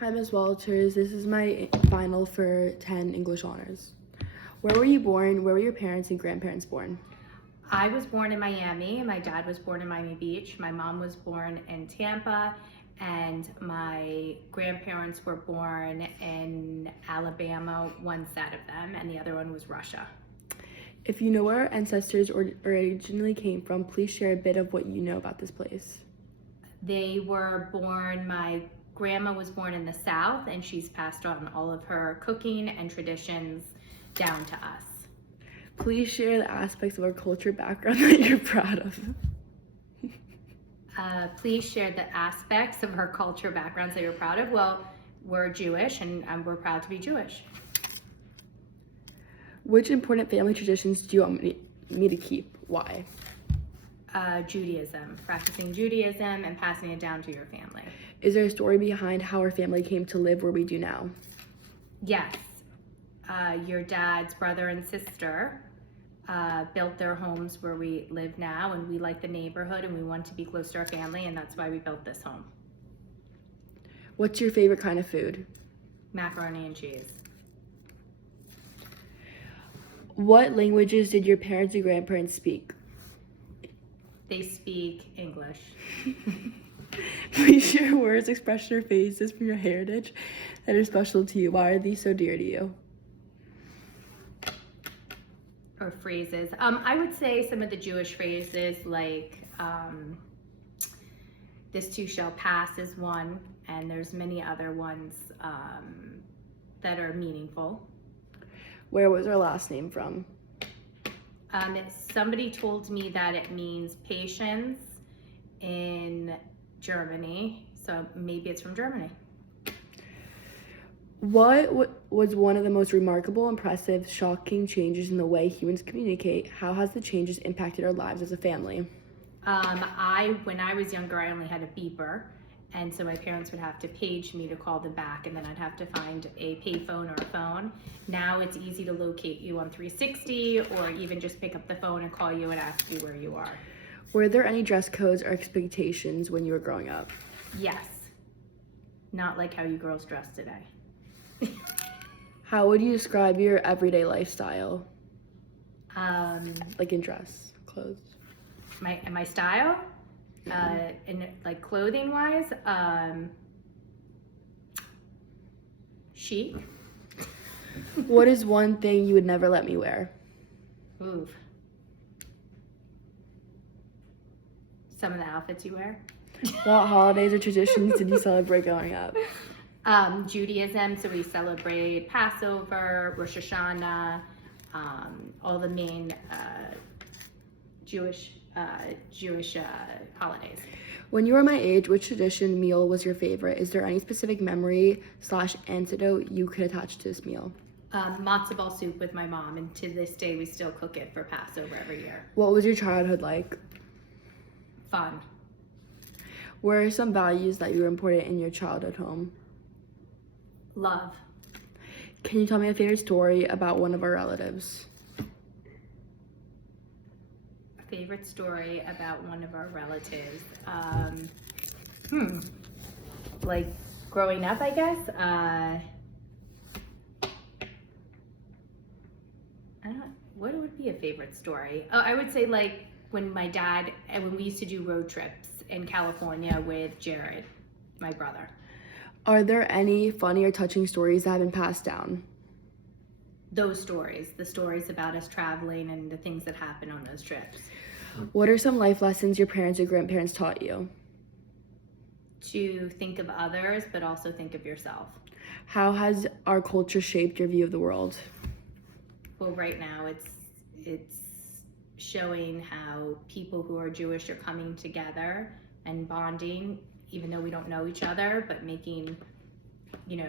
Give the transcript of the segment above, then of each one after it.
Hi, Ms. Walters. This is my final for 10 English honors. Where were you born? Where were your parents and grandparents born? I was born in Miami. My dad was born in Miami Beach. My mom was born in Tampa, and my grandparents were born in Alabama, one set of them, and the other one was Russia. If you know where our ancestors originally came from, please share a bit of what you know about this place. They were born, my grandma was born in the South, and she's passed on all of her cooking and traditions down to us. Please share the aspects of our culture background that you're proud of. Please share the aspects of her culture backgrounds that you're proud of. Well, we're Jewish, and we're proud to be Jewish. Which important family traditions do you want me to keep? Why? Judaism, practicing Judaism and passing it down to your family. Is there a story behind how our family came to live where we do now? Yes. Your dad's brother and sister built their homes where we live now, and we like the neighborhood and we want to be close to our family, and that's why we built this home. What's your favorite kind of food? Macaroni and cheese. What languages did your parents and grandparents speak? They speak English. Please share words, expressions, or phrases from your heritage that are special to you. Why are these so dear to you? Or phrases. I would say some of the Jewish phrases like this too shall pass is one, and there's many other ones that are meaningful. Where was our last name from? Somebody told me that it means patience in Germany, so maybe it's from Germany. What was one of the most remarkable, impressive, shocking changes in the way humans communicate? How has the changes impacted our lives as a family? When I was younger, I only had a beeper, and so my parents would have to page me to call them back, and then I'd have to find a payphone or a phone. Now it's easy to locate you on 360, or even just pick up the phone and call you and ask you where you are. Were there any dress codes or expectations when you were growing up? Yes. Not like how you girls dress today. How would you describe your everyday lifestyle? Like in dress, clothes? My style? In like clothing wise, chic. What is one thing you would never let me wear? Ooh. Some of the outfits you wear. What holidays or traditions did you celebrate growing up? Judaism, so we celebrate Passover, Rosh Hashanah, all the main Jewish holidays. When you were my age, which tradition meal was your favorite? Is there any specific memory / anecdote you could attach to this meal? Matzo ball soup with my mom, and to this day we still cook it for Passover every year. What was your childhood like? Fun. What are some values that you were important in your childhood home? Love. Can you tell me a favorite story about one of our relatives? A favorite story about one of our relatives. Like growing up, I guess. I don't know. What would be a favorite story? Oh, I would say like when my dad, and when we used to do road trips in California with Jared, my brother. Are there any funny or touching stories that have been passed down? Those stories, the stories about us traveling and the things that happen on those trips. What are some life lessons your parents or grandparents taught you? To think of others, but also think of yourself. How has our culture shaped your view of the world? Well, right now it's showing how people who are Jewish are coming together and bonding, even though we don't know each other, but making it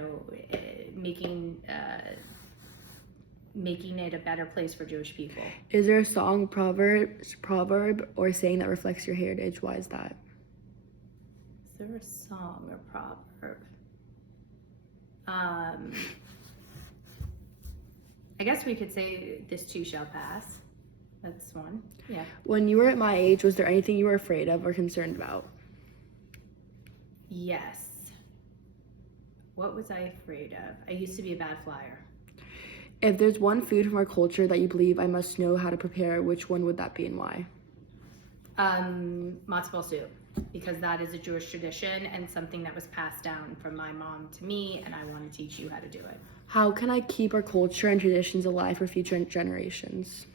a better place for Jewish people. Is there a song, proverb, or saying that reflects your heritage? Why is that? Is there a song or proverb? I guess we could say this too shall pass. That's one. Yeah. When you were at my age, was there anything you were afraid of or concerned about? Yes. What was I afraid of? I used to be a bad flyer. If there's one food from our culture that you believe I must know how to prepare, which one would that be and why? Matzo ball soup, because that is a Jewish tradition and something that was passed down from my mom to me, and I want to teach you how to do it. How can I keep our culture and traditions alive for future generations?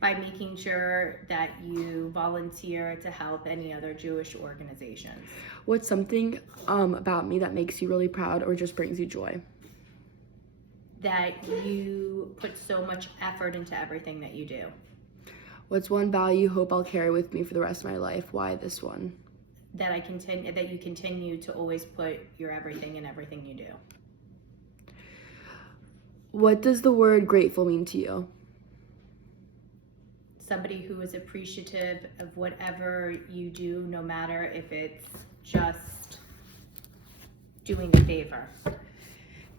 By making sure that you volunteer to help any other Jewish organizations. What's something about me that makes you really proud or just brings you joy? That you put so much effort into everything that you do. What's one value you hope I'll carry with me for the rest of my life? Why this one? That you continue to always put your everything in everything you do. What does the word grateful mean to you? Somebody who is appreciative of whatever you do, no matter if it's just doing a favor.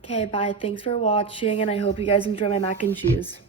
Okay, bye. Thanks for watching, and I hope you guys enjoy my mac and cheese.